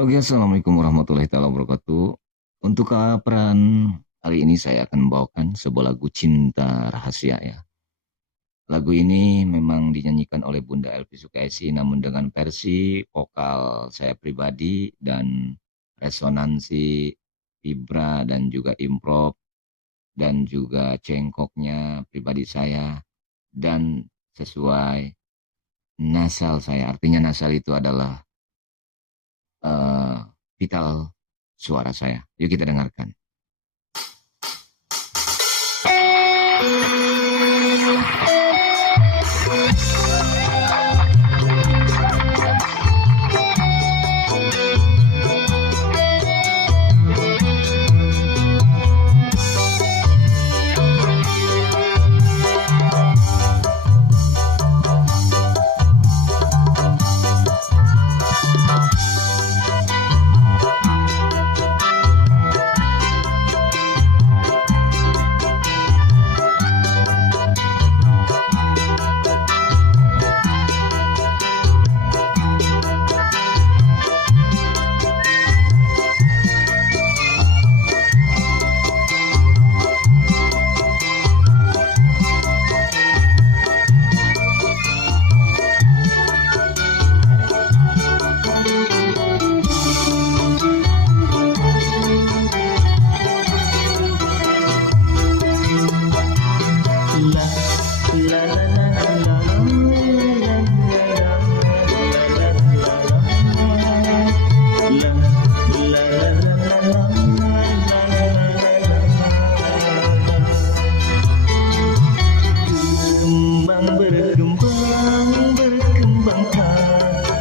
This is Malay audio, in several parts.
Oke, assalamualaikum warahmatullahi taala wabarakatuh. Untuk peran kali ini saya akan membawakan sebuah lagu cinta rahasia ya. Lagu ini memang dinyanyikan oleh Bunda Elvi Sukaisi, namun dengan versi vokal saya pribadi dan resonansi vibra dan juga improv dan juga cengkoknya pribadi saya dan sesuai nasal saya. Artinya nasal itu adalah eh, vital suara saya. Yuk kita dengarkan.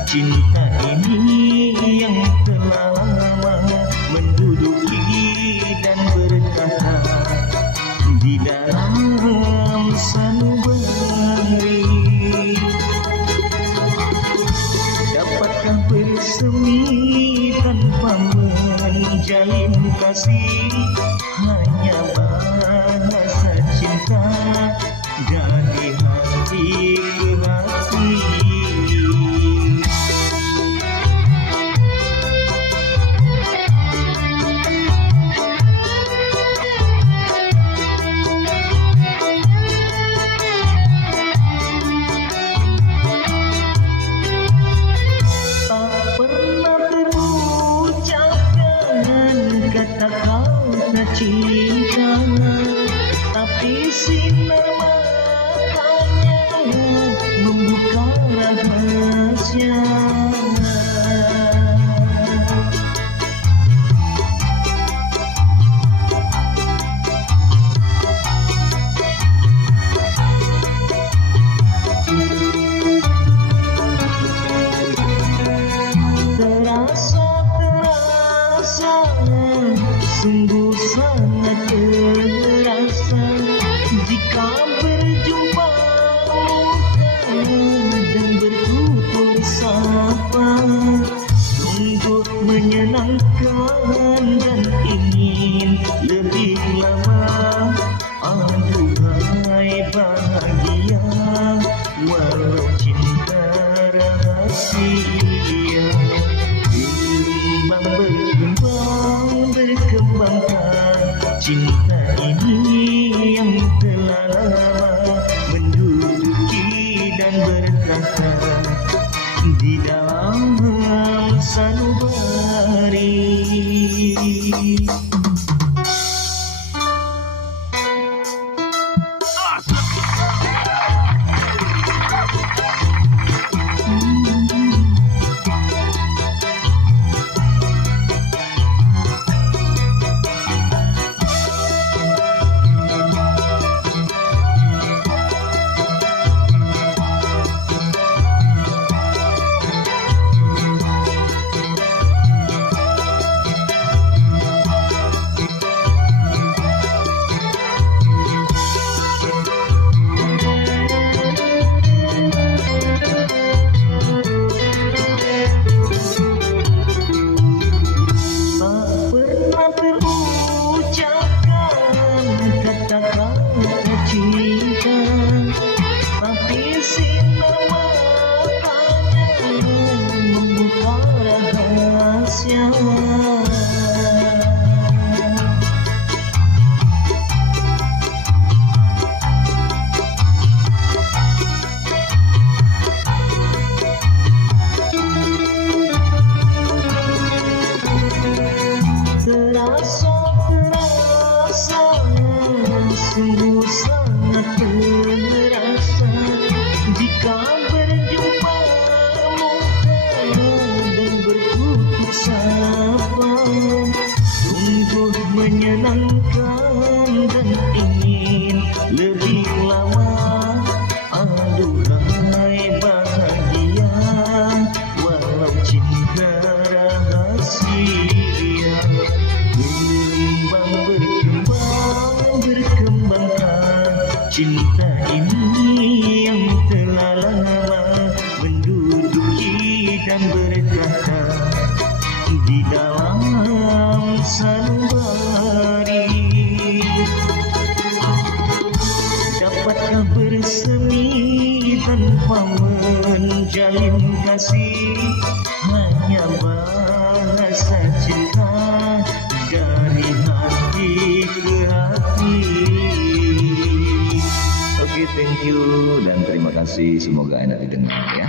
Cinta ini yang telah lama menduduki dan bertahan di dalam sanubari. Dapatkah bersemi tanpa menjalin kasih? Hanya bahasa cinta dari hati ke hati. Kata-kata cinta, tapi sinar matanya membuka rahasia. Sungguh sangat terasa jika berjumpa muka dan bertutur sapa. Sungguh menyenangkan dan ingin lebih lama. Aduhai bahagia walau cinta rahasia. Berkembangkan cinta ini yang telah lama menduduki dan bertahan di dalam sanubari. pertahankan dan ingin lebih lama. Aduhai bahagia walau cinta rahasia. Berkembangkan cinta ini yang telah lama menduduki dan berkata di dalam sanubari. Dapatkah bersemi tanpa menjalin kasih, hanya bahasa cinta dari hati ke hati. Oke, thank you dan terima kasih, semoga enak didengar ya.